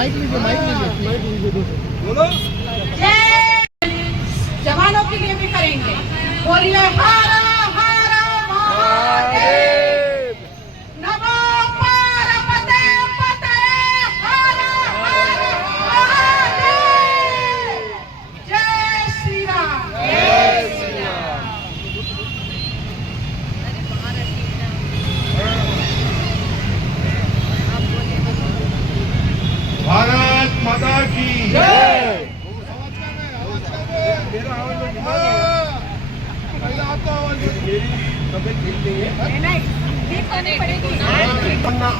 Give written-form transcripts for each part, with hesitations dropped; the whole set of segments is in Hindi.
माइक लीजिए बोलो। जवानों के लिए भी करेंगे। बोलिए हर हर महादेव, नमो पार्वती पते, हर हर महादेव, जय श्री राम। जय श्री राम। भारत माता की जय।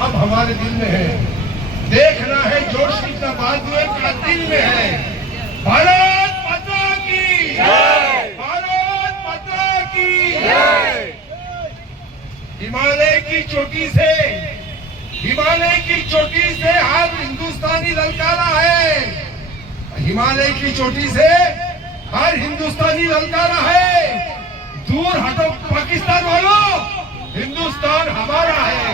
अब हमारे दिल में है, देखना है जोश कितना बाजुए का दिल में है। भारत माता की जय। भारत माता की जय। हिमालय की चोटी से आज हिंदुस्तानी ललकारा है। हिमालय की चोटी से हर हिंदुस्तानी ललकारा है। दूर हटो पाकिस्तान वालों, हिंदुस्तान हमारा है।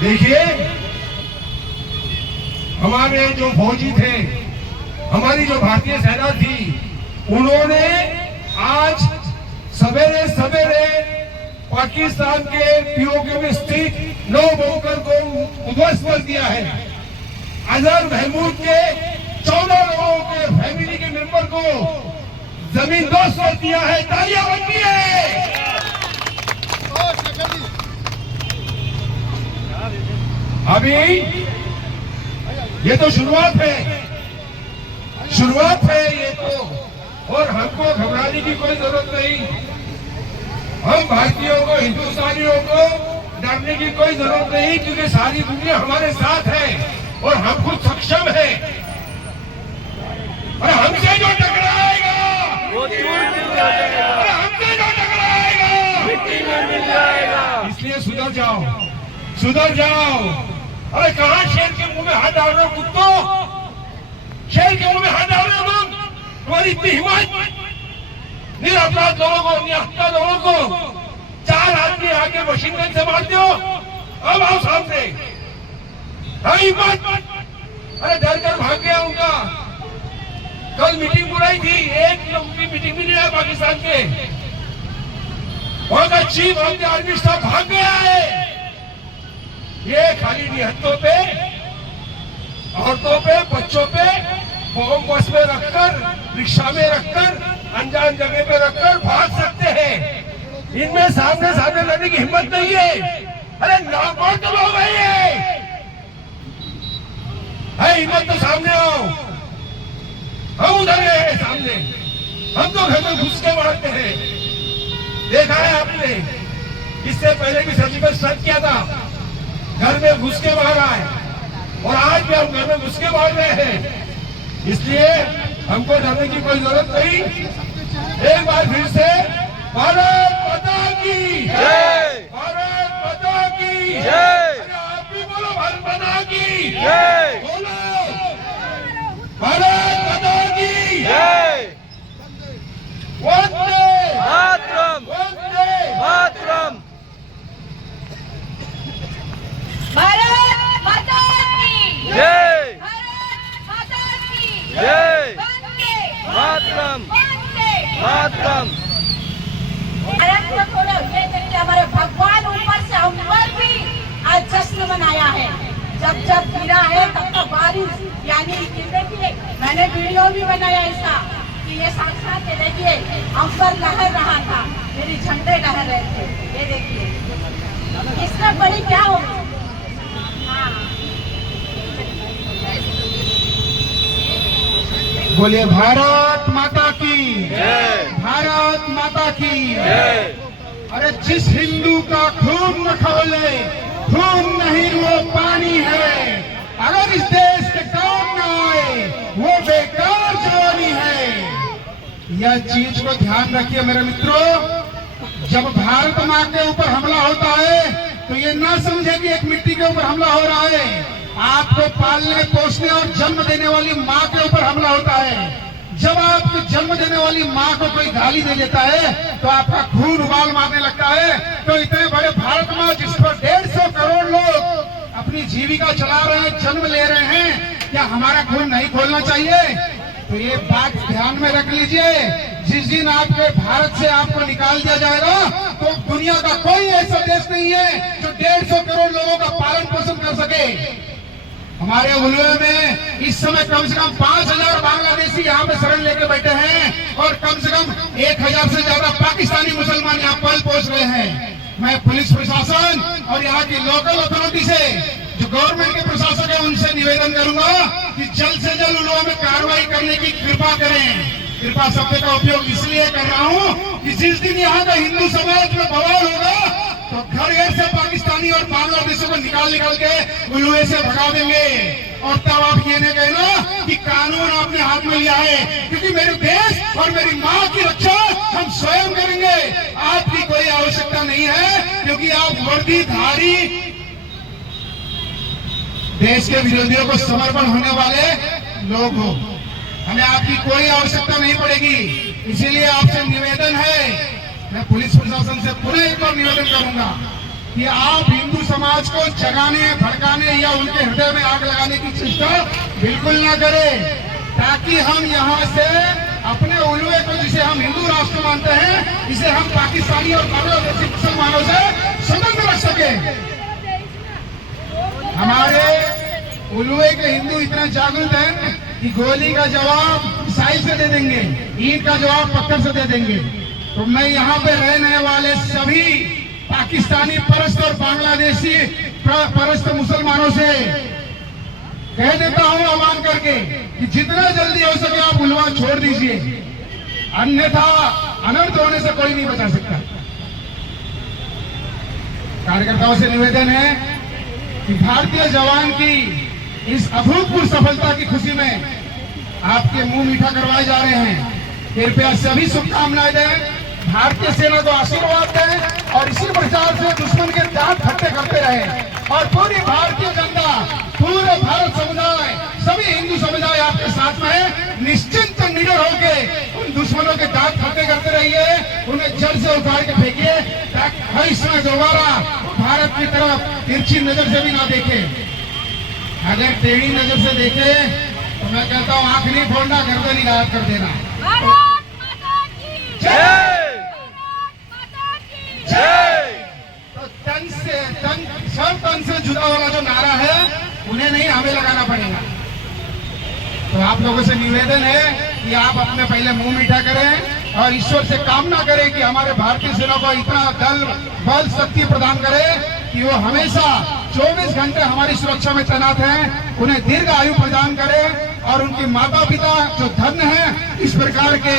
देखिए, हमारे जो फौजी थे, हमारी जो भारतीय सेना थी, उन्होंने आज सवेरे सवेरे पाकिस्तान के पीओके में स्थित 9 बंकर को उध्वस्त कर दिया है। अजहर महमूद के 14 लोगों के फैमिली के मेंबर को जमीन दोस्त कर दिया है। तालियां बनती है। अभी ये तो शुरुआत है ये तो, और हमको घबराने की कोई जरूरत नहीं। हम भारतीयों को, हिंदुस्तानियों को डरने की कोई जरूरत नहीं, क्योंकि सारी दुनिया हमारे साथ है और हम खुद सक्षम है। और हमसे जो टकराएगा वो हमसे जो टकराएगा मिट्टी में मिल जाएगा। इसलिए सुधर जाओ। अरे कहाँ शेर के मुंह में हाथ डाल रहे हो कुत्तों? शेर के मुंह में हाथ डाल रहे हो तुम? तुम्हारी इतनी हिम्मत? निरपराध लोगों को, निहत्था लोगों को 4 आदमी आके मशीन गन से मारते हो। अब आओ सामने। हिम्मत। अरे डर कर भाग गया उनका। कल मीटिंग बुलाई थी, एक उनकी मीटिंग भी नहीं है पाकिस्तान के। वहां का chief of the army staff भाग गया है। ये खाली निहत्तों पे, औरतों पे, बच्चों पे बॉम्ब बस में रखकर, रिक्शा में रखकर, अनजान जगह पे रखकर भाग सकते हैं। इनमें सामने लड़ने की हिम्मत नहीं है। अरे नागौर तो लोग है, हिम्मत तो सामने आओ। हम उधर हैं सामने, हम तो घर में घुस के मारते हैं। देखा है आपने, इससे पहले भी सर्जिकल स्ट्राइक किया था, घर में घुस के मारा है, और आज भी हम घर में घुस के मार रहे हैं। इसलिए हमको डरने की कोई जरूरत नहीं। एक बार फिर से भारत माता की जय। भारत माता की जय। आप भी बोलो भारत माता की जय। बोलो भारत माता की जय। वंदे मातरम। वंदे मातरम। भारत माता की जय। भारत माता की जय। वंदे मातरम। वंदे मातरम। भारत को थोड़ा ये देखिए, हमारे भगवान ऊपर से हम पर भी आज जश्न मनाया है। जब गिरा है तब तक बारिश, यानी कि देखिए मैंने वीडियो भी बनाया ऐसा कि ये साक्षात देखिए अंबर लहर रहा था, मेरी झंडे लहर रहे थे। ये देखिए, इससे बड़ी क्या होगी? बोलिए भारत माता की जय। भारत माता की जय। अरे जिस हिंदू का खून न खौले, खून नहीं वो पानी है। अगर इस देश के काम न आए वो बेकार जवानी है। यह चीज को ध्यान रखिए मेरे मित्रों। जब भारत माँ के ऊपर हमला होता है तो ये ना समझे कि एक मिट्टी के ऊपर हमला हो रहा है। आपको पालने, पोषने और जन्म देने वाली माँ के ऊपर हमला होता है। जब आपको जन्म देने वाली माँ को कोई गाली दे देता है तो आपका खून उबाल मारने लगता है। तो इतने बड़े भारत माँ जिस पर 150 करोड़ लोग अपनी जीविका चला रहे हैं, जन्म ले रहे हैं, क्या हमारा खून नहीं खोलना चाहिए? तो ये बात ध्यान में रख लीजिए। जिस दिन आपके भारत से आपको निकाल दिया जाएगा तो दुनिया का कोई ऐसा देश नहीं है जो 150 करोड़ लोगों का पालन पोषण कर सके। हमारे उलवे में इस समय कम से कम 5000 बांग्लादेशी यहाँ पे शरण लेके बैठे हैं और कम से कम 1000 से ज्यादा पाकिस्तानी मुसलमान यहाँ पल पोष रहे हैं। मैं पुलिस प्रशासन और यहाँ की लोकल अथॉरिटी से, जो गवर्नमेंट के प्रशासक है, उनसे निवेदन करूंगा कि जल्द से जल्द उलवे में कार्रवाई करने की कृपा करें। कृपा शब्द का उपयोग इसलिए कर रहा हूँ कि जिस दिन यहाँ का हिंदू समाज में बवाल होगा तो घर घर से पाकिस्तानी और बांग्लादेशों को निकाल के उलवे से भगा देंगे। और तब आप ये नहीं कहना कि कानून आपने हाथ में लिया है, क्योंकि मेरे देश और मेरी माँ की रक्षा हम स्वयं करेंगे। आपकी कोई आवश्यकता नहीं है, क्योंकि आप वर्दीधारी देश के विरोधियों को समर्पण होने वाले लोग हो। हमें आपकी कोई आवश्यकता नहीं पड़ेगी। इसीलिए आपसे निवेदन है, मैं पुलिस प्रशासन से पुनः एक बार निवेदन करूंगा कि आप हिंदू समाज को जगाने, भड़काने या उनके हृदय में आग लगाने की चेष्टा बिल्कुल ना करें, ताकि हम यहाँ से अपने उलवे को, जिसे हम हिंदू राष्ट्र मानते हैं, इसे हम पाकिस्तानी और बांग्लादेशी मुसलमानों से स्वतंत्र रख सके। हमारे उलवे के हिंदू इतना जागरूक हैं कि गोली का जवाब मिसाइल से दे देंगे, ईंट का जवाब पत्थर से दे देंगे। तो मैं यहाँ पे रहने वाले सभी पाकिस्तानी परस्त और बांग्लादेशी परस्त मुसलमानों से कह देता हूँ आह्वान करके कि जितना जल्दी हो सके आप उलवा छोड़ दीजिए, अन्यथा अनर्थ होने से कोई नहीं बचा सकता। कार्यकर्ताओं से निवेदन है कि भारतीय जवान की इस अभूतपूर्व सफलता की खुशी में आपके मुंह मीठा करवाए जा रहे हैं। कृपया सभी शुभकामनाएं दें, भारतीय सेना को आशीर्वाद दें और इसी प्रचार से दुश्मन के दांत खट्टे करते रहें। और पूरी भारतीय जनता, पूरे भारत समुदाय, सभी हिंदू समुदाय आपके साथ में है। निश्चिंत निडर होकर उन दुश्मनों के दांत खट्टे करते रहिए, उन्हें जड़ से उखाड़ के फेंकिए, ताकि भविष्य में दोबारा भारत की तरफ तिरछी नजर से भी ना देखे। अगर टेढ़ी नजर से देखे तो मैं कहता हूँ आंख नहीं फोड़ना, गर्दन ही गायब कर देना। तो तन से जुदा वाला जो नारा है उन्हें नहीं, हमें लगाना पड़ेगा। तो आप लोगों से निवेदन है कि आप अपने पहले मुंह मीठा करें और ईश्वर से कामना करें कि हमारे भारतीय सेना को इतना दल बल शक्ति प्रदान करे कि वो हमेशा 24 घंटे हमारी सुरक्षा में तैनात हैं, उन्हें दीर्घ आयु प्रदान करे और उनके माता पिता जो धन्य हैं, इस प्रकार के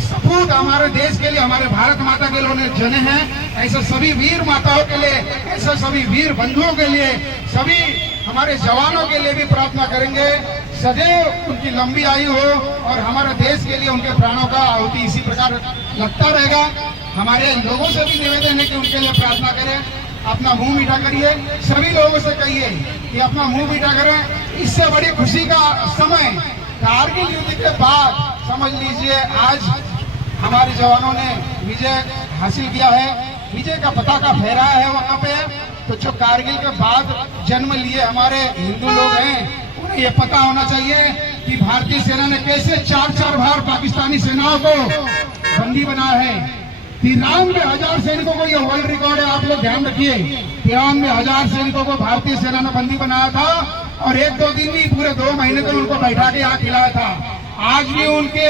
सपूत हमारे देश के लिए, हमारे भारत माता के लिए उन्हें जने हैं, ऐसे सभी वीर माताओं के लिए, ऐसे सभी वीर बंधुओं के लिए, सभी हमारे जवानों के लिए भी प्रार्थना करेंगे। सदैव उनकी लंबी आयु हो और हमारे देश के लिए उनके प्राणों का आहुति इसी प्रकार लगता रहेगा। हमारे लोगों से भी निवेदन है कि उनके लिए प्रार्थना करें। अपना मुंह मीठा करिए, सभी लोगों से कहिए कि अपना मुंह मीठा करें। इससे बड़ी खुशी का समय कारगिल युद्ध के बाद समझ लीजिए आज हमारे जवानों ने विजय हासिल किया है, विजय का पताका फहराया है वहां पे। तो जो कारगिल के बाद जन्म लिए हमारे हिंदू लोग हैं, उन्हें ये पता होना चाहिए कि भारतीय सेना ने कैसे 4-4 बार पाकिस्तानी सेनाओं को बंदी बनाया है। 93,000 सैनिकों को, ये वर्ल्ड रिकॉर्ड है, आप लोग ध्यान रखिए। 93,000 सैनिकों को भारतीय सेना ने बंदी बनाया था और 1-2 दिन नहीं, पूरे 2 महीने तक उनको बैठा के यहाँ खिलाया था। आज भी उनके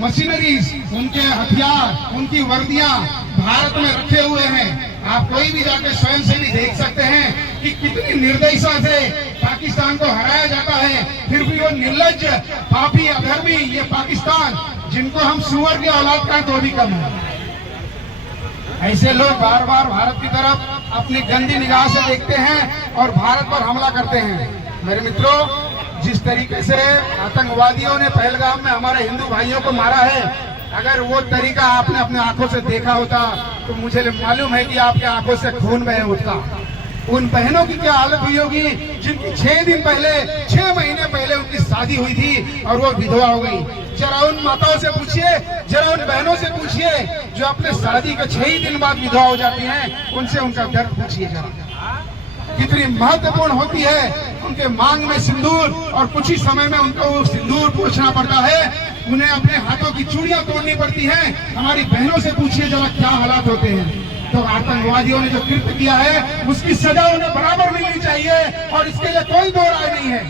मशीनरीज, उनके हथियार, उनकी वर्दियां भारत में रखे हुए हैं। आप कोई भी जाकर स्वयं से भी देख सकते हैं कि कितनी निर्दयता से पाकिस्तान को हराया जाता है। फिर भी वो निर्लज्ज, पापी, अधर्मी ये पाकिस्तान, जिनको हम सुअर की औलाद का तो भी कम है, ऐसे लोग बार बार भारत की तरफ अपनी गंदी निगाह से देखते हैं और भारत पर हमला करते हैं। मेरे मित्रों, जिस तरीके से आतंकवादियों ने पहलगाम में हमारे हिंदू भाइयों को मारा है, अगर वो तरीका आपने अपने आंखों से देखा होता तो मुझे मालूम है कि आपके आंखों से खून बह उठता। उन बहनों की क्या हालत हुई होगी जिनकी 6 महीने पहले उनकी शादी हुई थी और वो विधवा हो गई। जरा उन माताओं से पूछिए, जरा उन बहनों से पूछिए जो अपने शादी के 6 ही दिन बाद विधवा हो जाती हैं, उनसे उनका दर्द पूछिए जरा। कितनी महत्वपूर्ण होती है। उनके मांग में सिंदूर और कुछ ही समय में उनको वो सिंदूर पोंछना पड़ता है, उन्हें अपने हाथों की चूड़ियां तोड़नी पड़ती हैं। हमारी बहनों से पूछिए जरा क्या हालात होते हैं। तो आतंकवादियों ने जो कृत्य किया है उसकी सजा उन्हें बराबर मिलनी चाहिए और इसके लिए कोई दो राय नहीं है।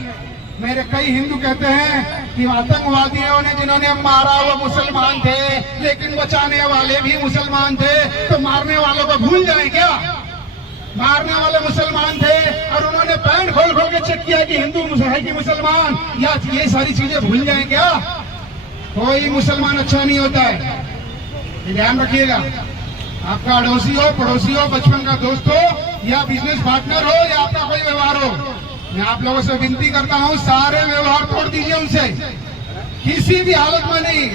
मेरे कई हिंदू कहते हैं कि आतंकवादियों ने जिन्होंने मारा वो मुसलमान थे, लेकिन बचाने वाले भी मुसलमान थे, तो मारने वालों को भूल जाए क्या? मारने वाले मुसलमान थे और उन्होंने पैंट खोल खोल के चेक किया कि हिंदू है कि मुसलमान, या ये सारी चीजें भूल जाए क्या? कोई मुसलमान अच्छा नहीं होता है, ये ध्यान रखिएगा। आपका अड़ोसी हो, पड़ोसी हो, बचपन का दोस्त हो, या बिजनेस पार्टनर हो, या आपका कोई व्यवहार हो, मैं आप लोगों से विनती करता हूं सारे व्यवहार तोड़ दीजिए उनसे। किसी भी हालत में नहीं,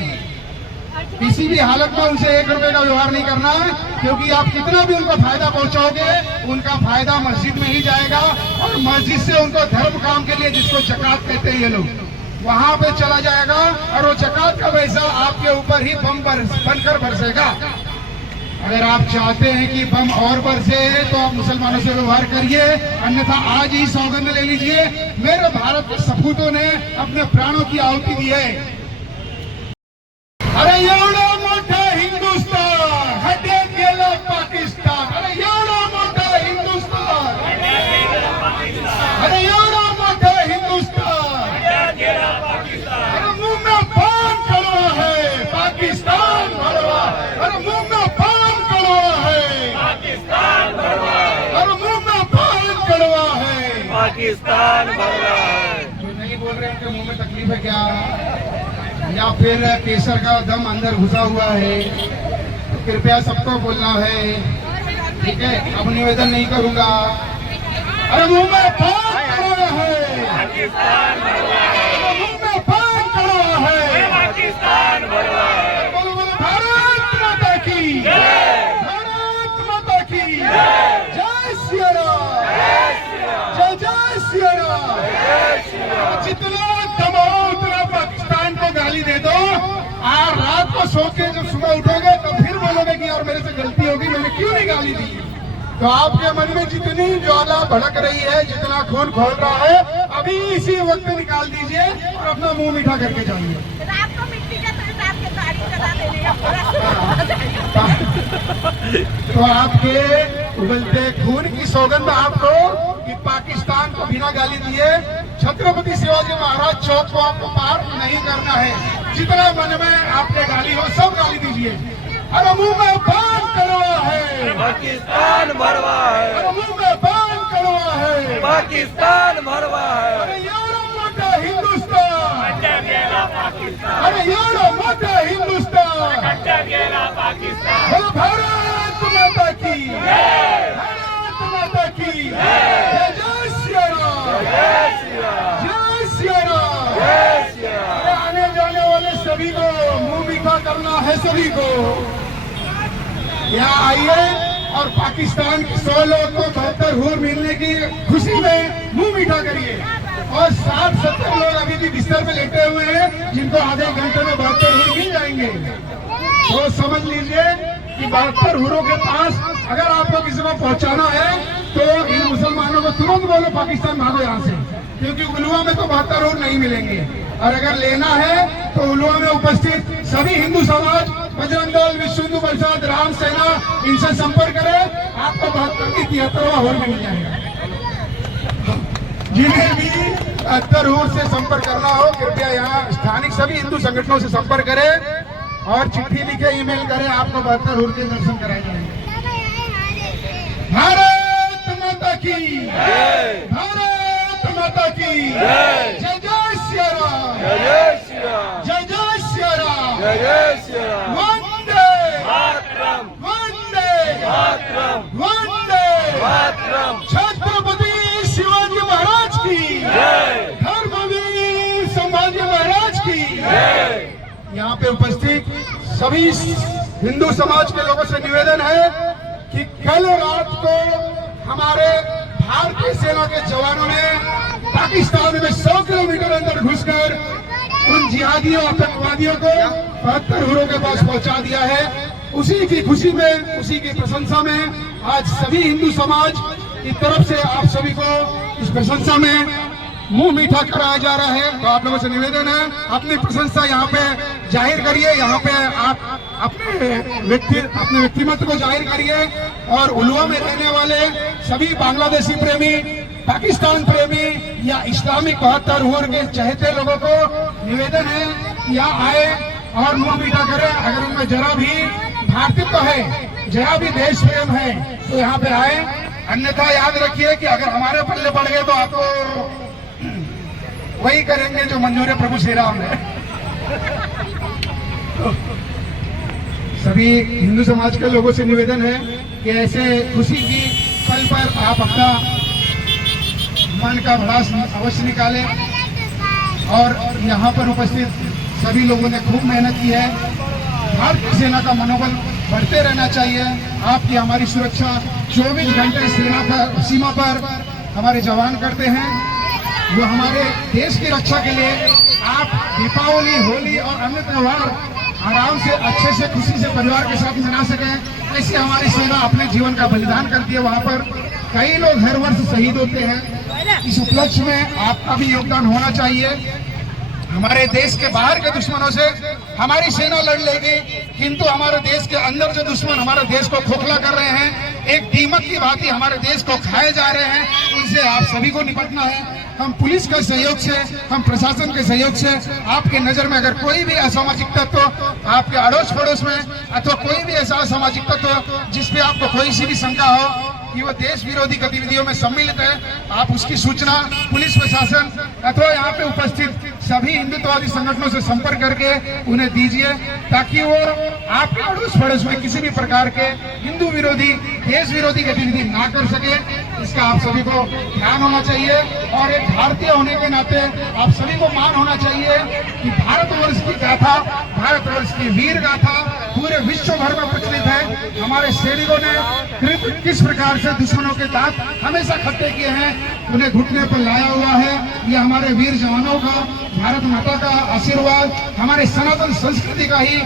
किसी भी हालत में उनसे 1 रुपए का व्यवहार नहीं करना है, क्योंकि आप कितना भी उनको फायदा पहुंचाओगे उनका फायदा मस्जिद में ही जाएगा और मस्जिद से उनको धर्म काम के लिए, जिसको जकात कहते हैं ये लोग, वहां पे चला जाएगा और वो जकात का पैसा आपके ऊपर ही बम बनकर बरसेगा। अगर आप चाहते हैं कि बम और बरसे तो आप मुसलमानों से व्यवहार करिए, अन्यथा आज ही सौगंध ले लीजिए। मेरे भारत के सपूतों ने अपने प्राणों की आहुति दी है। अरे एवढा मोठा हिंदुस्तान हटत गेला पाकिस्तान, अरे एवढा मोठा हिंदुस्तान, अरे एवढा मोठा हिंदुस्तान, अरे मुंह में पान कड़वा है पाकिस्तान भरवा, अरे मुंह में पान कड़वा है पाकिस्तान भरवा, अरे मुंह में पान कड़वा है पाकिस्तान भरवा है। जो नहीं बोल रहे उनके मुंह में तकलीफ है क्या, या फिर केसर का दम अंदर घुसा हुआ है? तो कृपया सबको बोलना है, ठीक है? अब निवेदन नहीं करूंगा। अरे मुंह में पान कड़वा है पाकिस्तान भरवा, अरे मुंह में पान कड़वा है पाकिस्तान भरवा। बोलो बोलो भारत माता की जय, भारत माता की जय, जय सिया राम, जय जय सिया राम। जितना दबाओ उतना पाकिस्तान को गाली दे दो, और रात को सो के जब सुबह उठोगे तो फिर बोलोगे कि यार मेरे से गलती होगी, मैंने क्यों नहीं गाली दी। तो आपके मन में जितनी ज्वाला भड़क रही है, जितना खून खोल रहा है, अभी इसी वक्त निकाल दीजिए और अपना मुंह मीठा करके जाइए। रात को मिट्टी के साथ आपके गाड़ी चला देने तो आपके उबलते खून की सौगंध आपको कि पाकिस्तान को बिना गाली दिए छत्रपति शिवाजी महाराज चौक को आपको पार नहीं करना है। जितना मन में आपके गाली हो सब गाली दीजिए। अरे मुंह में पान कड़वा है पाकिस्तान भरवा है, अरे मुंह में पान कड़वा है पाकिस्तान भरवा है। अरे एवढा मोठा हिंदुस्तान, अरे एवढा मोठा हिंदुस्तान, बोलो भारत माता की जय, भारत माता की जय, जय सिया राम, जय सिया राम। अरे आने जाने वाले सभी को मुंह मीठा करना है, सभी को यहाँ आइए और पाकिस्तान के 100 लोग को 72 हूर मिलने की खुशी में मुंह मीठा करिए। और 60-70 लोग अभी भी बिस्तर में लेटे हुए हैं, जिनको आधे घंटे में 72 हूर मिल जाएंगे। तो समझ लीजिए कि 72 हूरों के पास अगर आपको किसी को पहुंचाना है तो इन मुसलमानों को तुरंत बोलो पाकिस्तान भागो यहाँ से, क्योंकि उलुआ में तो 72 हूर नहीं मिलेंगे। और अगर लेना है तो उलुआ में उपस्थित सभी हिंदू समाज, बजरंग दल, विश्व हिंदू परिषद, राम सेना, इनसे संपर्क करें, आपको 72 की 73वां हूर मिल जाएगा। जिन्हें भी 72 हूर से संपर्क करना हो कृपया यहाँ स्थानिक सभी हिंदू संगठनों से संपर्क करें और चिट्ठी लिखे, ईमेल करें, आपको 72 हूर के दर्शन कराए जाएंगे। भारत माता की जय, भारत माता की जय, जय जय सिया राम, जय जय श्री राम, जय जय सिया राम, जय जय श्री राम। वंदे मातरम, वंदे मातरम, वंदे मातरम। छत्रपति शिवाजी महाराज की जय, धर्मवीर संभाजी महाराज की जय। यहाँ पे उपस्थित सभी हिंदू समाज के लोगों से निवेदन है कि कल रात को हमारे भारतीय सेना के जवानों ने पाकिस्तान में 100 किलोमीटर अंदर घुसकर उन जिहादियों, आतंकवादियों को 72 हूरों के पास पहुंचा दिया है। उसी की खुशी में, उसी की प्रशंसा में आज सभी हिंदू समाज की तरफ से आप सभी को इस प्रशंसा में मुंह मीठा कराया जा रहा है। तो आप लोगों से निवेदन है, अपनी प्रशंसा यहाँ पे जाहिर करिए, यहाँ पे आप अपने व्यक्तिमत्व को जाहिर करिए। और उलवा में रहने वाले सभी बांग्लादेशी प्रेमी, पाकिस्तान प्रेमी या इस्लामिक 72 हुर के चहेते लोगों को निवेदन है यहाँ आए और मुंह मीठा करें। अगर उनमें जरा भी भारतीय है, जरा भी देश प्रेम है तो यहाँ पे आए। अन्यथा याद रखिए कि अगर हमारे पल्ले पड़ गए तो आपको वही करेंगे जो मंजूर है प्रभु श्री राम ने। सभी हिंदू समाज के लोगों से निवेदन है कि ऐसे खुशी की पल पर आप अपना मन का भड़ास अवश्य निकालें। और यहाँ पर उपस्थित सभी लोगों ने खूब मेहनत की है। भारतीय सेना का मनोबल बढ़ते रहना चाहिए। आपकी हमारी सुरक्षा 24 घंटे सीमा पर हमारे जवान करते हैं। वो हमारे देश की रक्षा के लिए आप दीपावली, होली और अन्य त्योहार आराम से, अच्छे से, खुशी से परिवार के साथ मना सकें। ऐसी हमारी सेना अपने जीवन का बलिदान करती है। वहाँ पर कई लोग हर वर्ष शहीद होते हैं। इस उपलक्ष्य में आपका भी योगदान होना चाहिए। हमारे देश के बाहर के दुश्मनों से हमारी सेना लड़ लेगी, किंतु हमारे देश के अंदर जो दुश्मन हमारे देश को खोखला कर रहे हैं, एक दीमक की भांति हमारे देश को खाए जा रहे हैं, उनसे आप सभी को निपटना है। हम पुलिस के सहयोग से, हम प्रशासन के सहयोग से, आपके नजर में अगर कोई भी असामाजिक तत्व आपके अड़ोस पड़ोस में अथवा कोई भी ऐसा असामाजिक तत्व जिसपे आपको कोई सी भी शंका हो कि वो देश विरोधी गतिविधियों में सम्मिलित है, आप उसकी सूचना पुलिस प्रशासन अथवा यहाँ पे उपस्थित सभी हिंदुत्ववादी संगठनों से संपर्क करके उन्हें दीजिए, ताकि वो आपके अड़ोस पड़ोस में किसी भी प्रकार के हिंदू विरोधी, देश विरोधी गतिविधि ना कर सके। इसका आप सभी को ध्यान होना चाहिए। और एक भारतीय होने के नाते आप सभी को मान होना चाहिए कि भारतवर्ष की गाथा, भारतवर्ष की वीर गाथा पूरे विश्व भर में प्रचलित है। हमारे सैनिकों ने किस प्रकार से दुश्मनों के दांत हमेशा खट्टे किए हैं, उन्हें घुटने पर लाया हुआ है। ये हमारे वीर जवानों का, भारत माता का आशीर्वाद, हमारे सनातन संस्कृति का ही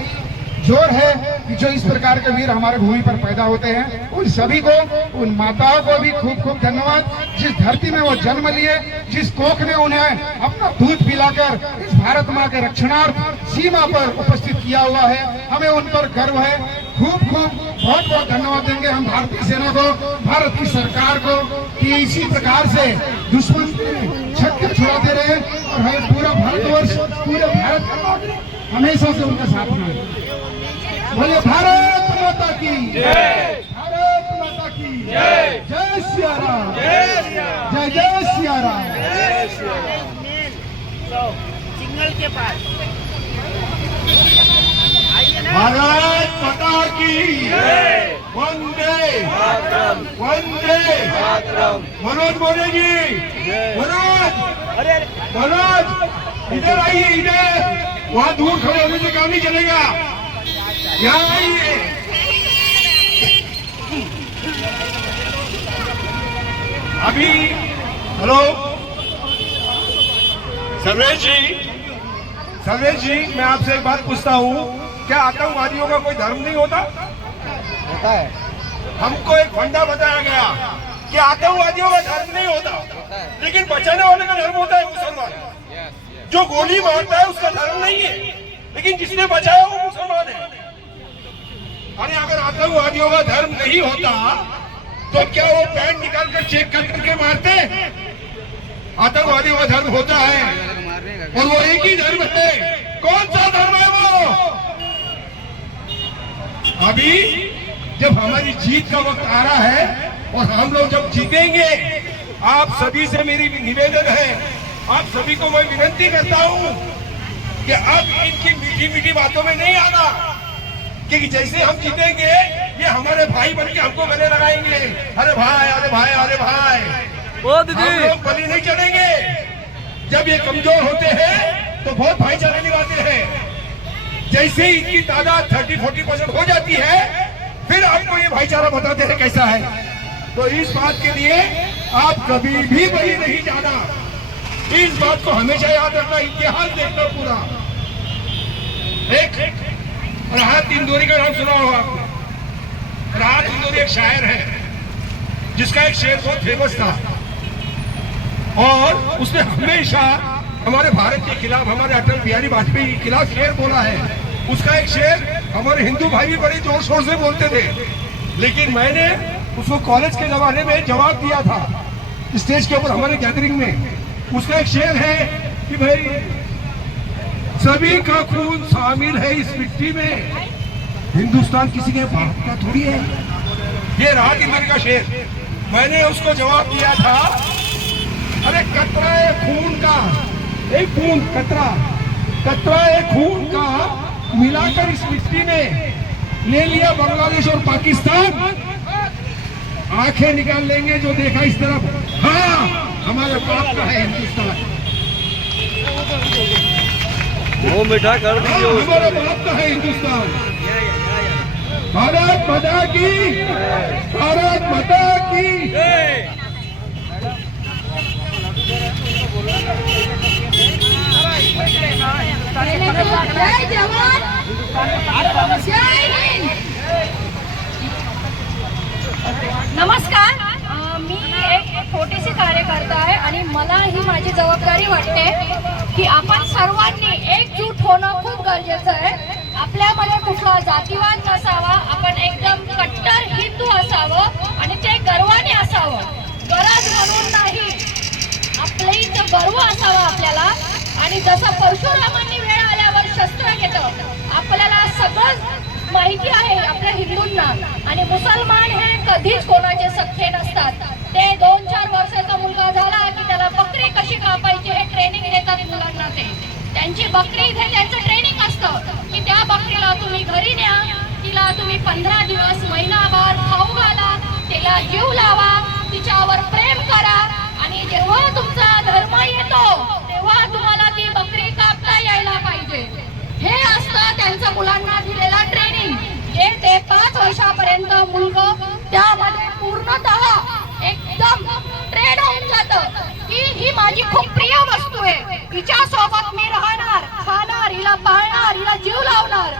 जोर है कि जो इस प्रकार के वीर हमारे भूमि पर पैदा होते हैं। उन सभी को, उन माताओं को भी खूब खूब धन्यवाद, जिस धरती में वो जन्म लिए, जिस कोख ने उन्हें अपना दूध पिलाकर इस भारत माँ के रक्षणार्थ सीमा पर उपस्थित किया हुआ है। हमें उन पर गर्व है। खूब खूब बहुत बहुत धन्यवाद देंगे हम भारतीय सेना को, भारत की सरकार को, कि इसी प्रकार से दुश्मन के छक्के छुड़ाते रहे और हमें पूरा भारतवर्ष, पूरे भारत का हमेशा से उनका साथ में। बोले भारत माता की जय, भारत माता की जय, जय सिया राम, जय जय सिया राम। सिग्नल के पास भारत माता की जय, वंदे मातरम, वंदे मातरम। मनोज मोदी जी, मनोज इधर आइए, इधर। वहाँ दूर खड़े होने से काम नहीं चलेगा, यहाँ आइए। अभी हेलो सर्वेश जी, मैं आपसे एक बात पूछता हूँ, क्या आतंकवादियों का कोई धर्म नहीं होता? होता है। हमको एक फंडा बताया गया कि आतंकवादियों का धर्म नहीं होता, लेकिन बचाने वाले का धर्म होता है मुसलमान। जो गोली मारता है उसका धर्म नहीं है, लेकिन जिसने बचाया वो मुसलमान है। अरे अगर आतंकवादियों का धर्म नहीं होता तो क्या वो पैंट निकाल कर चेक कर करके मारते? आतंकवादियों का धर्म होता है और वो एक ही धर्म है। कौन सा धर्म है वो? अभी जब हमारी जीत का वक्त आ रहा है और हम लोग जब जीतेंगे, आप सभी से मेरी निवेदन है, आप सभी को मैं विनती करता हूं कि अब इनकी मीठी मीठी बातों में नहीं आना, क्योंकि जैसे हम जीतेंगे ये हमारे भाई बन के हमको गले लगाएंगे। अरे भाई, अरे भाई, अरे भाई, हम लोग बलि नहीं चढ़ेंगे। जब ये कमजोर होते हैं तो बहुत भाईचारा निभाते हैं। जैसे ही इनकी तादाद 30-40% हो जाती है, फिर आपको ये भाईचारा बताते हैं कैसा है। तो इस बात के लिए आप कभी भी बलि नहीं जाना, इस बात को हमेशा याद रखना, इतिहास देखना पूरा। एक राहत इंदौरी का नाम सुना होगा आपने। राहत इंदौरी एक शायर है। जिसका एक शेर बहुत फेमस था और उसने हमेशा हमारे भारत के खिलाफ, हमारे अटल बिहारी वाजपेयी के खिलाफ शेर बोला है। उसका एक शेर हमारे हिंदू भाई भी बड़े जोर शोर से बोलते थे, लेकिन मैंने उसको कॉलेज के जमाने में जवाब दिया था स्टेज के ऊपर हमारे गैदरिंग में। उसका एक शेर है कि भाई सभी का खून शामिल है इस मिट्टी में, हिंदुस्तान किसी के बाप का थोड़ी है। ये रहा दिल्ली का शेर। मैंने उसको जवाब दिया था, अरे कतरा है खून का, एक बूंद कतरा है खून का मिलाकर इस मिट्टी में ले लिया बांग्लादेश और पाकिस्तान, आंखें निकाल लेंगे जो देखा इस तरफ। हाँ, हमारे बाप का है हिंदुस्तान, मुंह मीठा कर दीजिए उसको। हमारे बाप का है हिंदुस्तान। भारत माता की, भारत माता की। जय जवान जय हिंद। नमस्कार, मी एक छोटीशी कार्यकर्ता आहे आणि मला ही माझी जबाबदारी वाटते की आपण सर्वांनी एकजूट होणं खूप गरजेचं आहे। आपल्यामध्ये कुठला जातीवाद नसावा, आपण एकदम कट्टर हिंदू असावं आणि ते गर्वाने असावं, गरज म्हणून नाही, आपल्या इथं गर्व असावा आपल्याला। आणि जसं परशुरामांनी वेळ आल्यावर शस्त्र घेतलं, आपल्याला सगळं माहिती आहे आपल्या हिंदूंना। आणि मुसलमान हे कधीच कोणाचे सख्खे नसतात, ते 2-4 वर्षाचा मुलगा झाला की त्याला बकरी कशी कापायची हे ट्रेनिंग देतात मुलांना। ते त्यांची बकरी इथे त्यांचं ट्रेनिंग असतं की त्या बकरीला तुम्ही घरी न्या, तिला तुम्ही 15 दिवस महिनाभर खाऊ घाला, तिला जीव लावा, तिच्यावर प्रेम करा, आणि जेव्हा तुमचा धर्म येतो तेव्हा तुम्हाला ती बकरी कापता यायला पाहिजे। हे असतं त्यांचं मुलांना दिलेला ट्रेनिंग, जे ते 5 वर्षापर्यंत मुलगा त्यामध्ये पूर्णतः एकदम ट्रेन होऊन जातं की ही माझी खूप प्रिय वस्तू आहे, हिच्या सोबत मी राहणार, खाणार, हिला पाळणार, हिला जीव लावणार।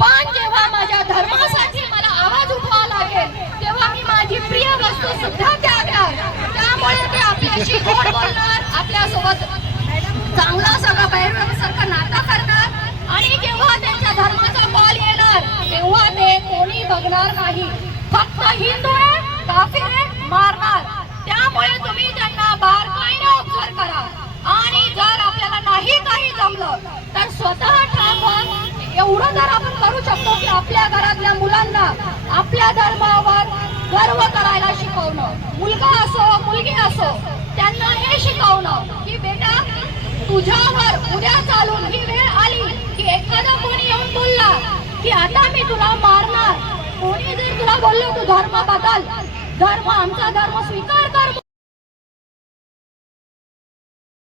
पण जेव्हा माझ्या धर्मासाठी मला आवाज उठवावा लागेल तेव्हा मी माझी प्रिय वस्तू सुद्धा त्यागणार। त्यामुळे ते आपल्याशी गोड बोलणार, आपल्यासोबत चांगला सगळं बैरसारखं नातं करणार, आणि जेव्हा त्यांच्या धर्माचा कॉल येणार तेव्हा ते कोणी बघणार नाही, फक्त हिंदू आहे, काफिर आहे, मारणार। त्यामुळे तुम्ही त्यांना बारकाईने ऑब्झर्व करा, आणि जर आपल्याला नाही काही जमलं तर स्वतः ठाम एवढं जर आपण करू शकतो की आपल्या घरातल्या मुलांना आपल्या धर्मावर गर्व करायला शिकवणं, मुलगा असो मुलगी असो, त्यांना हे शिकवणं की बेटा तुझ्यावर उद्या चालून ही वेळ आली की एखादा कोणी येऊन बोलला की आता मी तुला मारणार, कोणी जर तुला बोललं तू धर्म बदल, धर्म आमचा धर्म स्वीकार कर